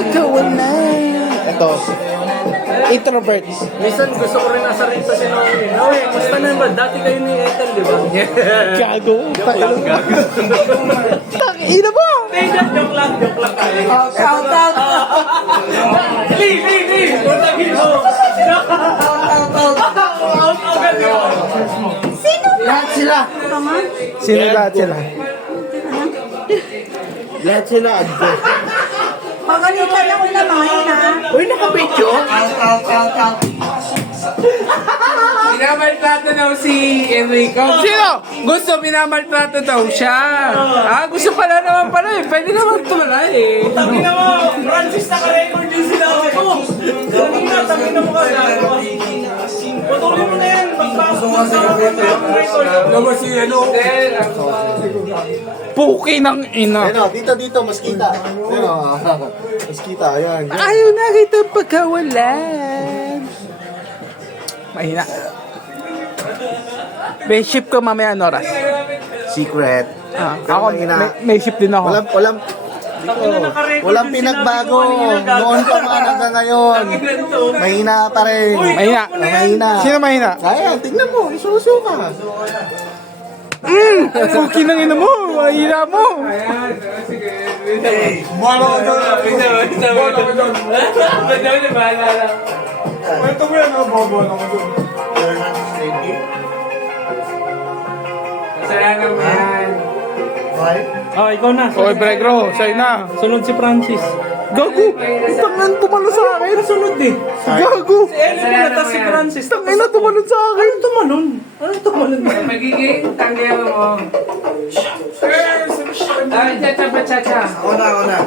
pagkawala. Ito. Introvert. Minsan gusto ko rin nasa rito si Noe. Noe, musta na ba? Dati kayo ni Ethel, di ba? Gago. Tangina mo! Joke lang tayo. Out, out. Lee! Tutagin mo! Lahat sila. Sino lahat sila? Lahat sila. Adgo. Pagalitan ako naman, ha? Uy, naka-video? Minamaltrato daw si Enrico. Sino? Gusto minamaltrato daw siya. Gusto pala naman pala eh. Pwede naman tumala eh. Tangin na mo! Francis, naka-record din sila ako. Tangin na mo ka na. Patuloy mo na yan. Pagpasok mo sa record. Naman si ano? Puki ng ina. Ano, dito, mas kita. Ano, mas kita, ayan. Ayaw na kita pagkawalan. Mahina. May ship ko mamaya ano oras? Secret. Ako, may ship din ako. Walang pinagbago. Noon pa man hanggang ngayon. Mahina pa rin. Mahina. Sino mahina? Kaya, tignan mo, isusuka. Puki ng ina mo. Mahina mo. Ito mo yan, bobo na ko doon. Masaya naman. Oh, ikaw na. Oy, Bregro, sa'yo na. Sunod si Francis. Gago! Tangan tumalo sa akin! Sunod eh. Gago! Si Ellen na tas si Francis. Tangin na tumalon sa akin! Ano tumalon? Ano tumalon? Magiging tanggero mo. Ay, chacha. Ako na.